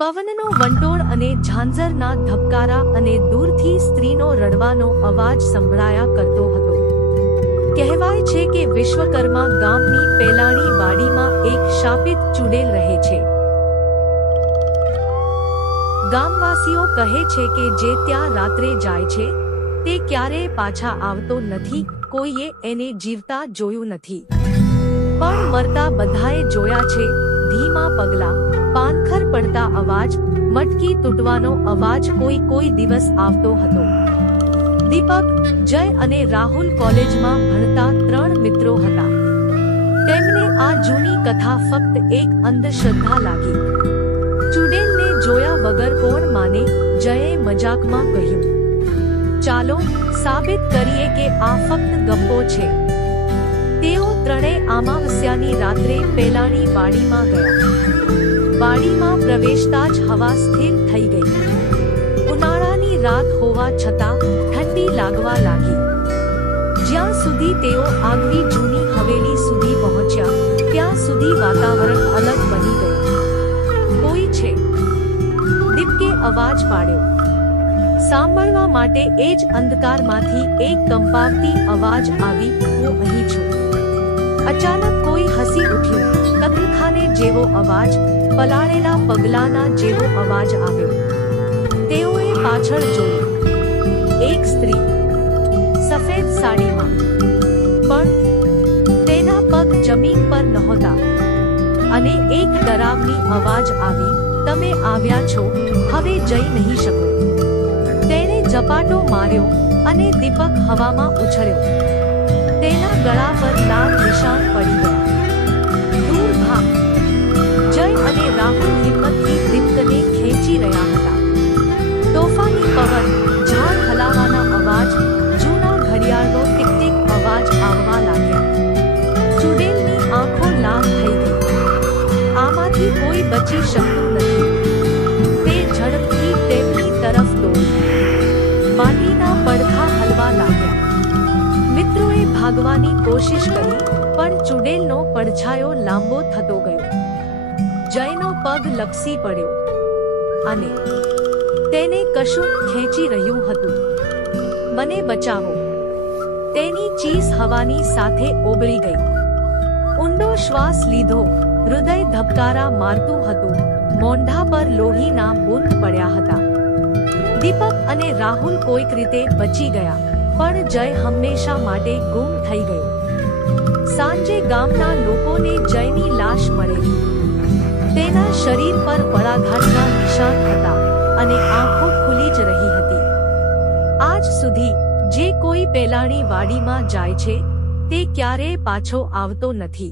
પવનનો વંટોળ અને ઝાંઝરના ધબકારા અને દૂરથી સ્ત્રીનો રડવાનો અવાજ સંભળાયા કરતો હતો. કહેવાય છે કે વિશ્વકર્મા ગામની પેલાણી વાડીમાં એક શાપિત ચૂડેલ રહે છે. ગામવાસીઓ કહે છે કે જે ત્યાં રાત્રે જાય છે તે ક્યારેય પાછા આવતો નથી. કોઈએ એને જીવતા જોયું નથી, પણ મરતા બધાએ જોયા છે. ધીમા પગલાં, પાનખર પડતા અવાજ, મટકી તૂટવાનો અવાજ કોઈ દિવસ આવતો હતો. દીપક, જય અને રાહુલ કોલેજમાં ભણતા 3 મિત્રો હતા. તેમને આ જૂની કથા ફક્ત એક અંધશ્રદ્ધા લાગી. ચૂડેલને જોયા વગર કોણ માને? જયે મજાકમાં કહ્યું, ચાલો સાબિત કરીએ કે આ ફક્ત ગપ્પો છે. તેઓ ત્રણેય અમાવસ્યાની રાત્રે પેલાણી વાડીમાં ગયા. વાડીમાં પ્રવેશતા જ હવા સ્થિર થઈ ગઈ. ઉનાળાની રાત હોવા છતાં ઠંડી લાગવા લાગી. જ્યાં સુધી તેઓ આગવી જૂની હવેલી સુધી પહોંચ્યા ત્યાં સુધી વાતાવરણ અલગ બની ગયું. કોઈ છે? દીપકે અવાજ પાડ્યો. સાંભળવા માટે એ જ અંધકારમાંથી એક કંપાવતી અવાજ આવી, હું અહીં છું. અચાનક કોઈ હસી ઉઠ્યું. કતલખાને જેવો અવાજ, પલાળેલા પગલાંના જેવો અવાજ આવ્યો. તેઓએ પાછળ જોયું. એક સ્ત્રી, સફેદ સાડીમાં, પણ તેના પગ જમીન પર નહોતા. અને એક ડરાવની અવાજ આવી, તમે આવ્યા છો, હવે જઈ નહીં શકો. તેણે ઝપાટો માર્યો અને દીપક હવામાં ઉછળ્યો. તેના ગળા પર લાલ નિશાન પડી ગયા. દૂર ભાગ! જય અને રાહુલ હિંમતથી દીપકને ખેંચી રહ્યા હતા. તોફાની પવન, ઝાડ હલાવાના અવાજ, જૂના ઘડિયાળનો ટીક-ટીક અવાજ આવવા લાગ્યા. ચૂડેલની આંખો લાલ થઈ ગઈ. આમાંથી કોઈ બચી શકતું નથી. તે ઝડપથી તેમની તરફ દોડી. માટીના પડખા હલવા લાગ્યા. મિત્રોએ ભાગવાની કોશિશ કરી, પણ ચૂડેલનો પડછાયો લાંબો થતો ગયો. જયનો પગ લપસી પડ્યો અને તેને કશું ખેંચી રહ્યું હતું. મને બચાવો! તેની ચીસ હવાની સાથે ઓગળી ગઈ. ઊંડો શ્વાસ લીધો. હૃદય ધબકારા મારતું હતું. મોંઢા પર લોહીના બૂંદ પડ્યા હતા. દીપક અને રાહુલ કોઈક રીતે બચી ગયા, પણ જય હંમેશા માટે ગુમ થઈ ગયો. સાંજે ગામના લોકોને જયની લાશ મળેલી. તેના શરીર પર પળાઘાતના નિશાન હતા અને આંખો ખુલી જ રહી હતી. આજ સુધી જે કોઈ પેલાણી વાડીમાં જાય છે તે ક્યારેય પાછો આવતો નથી.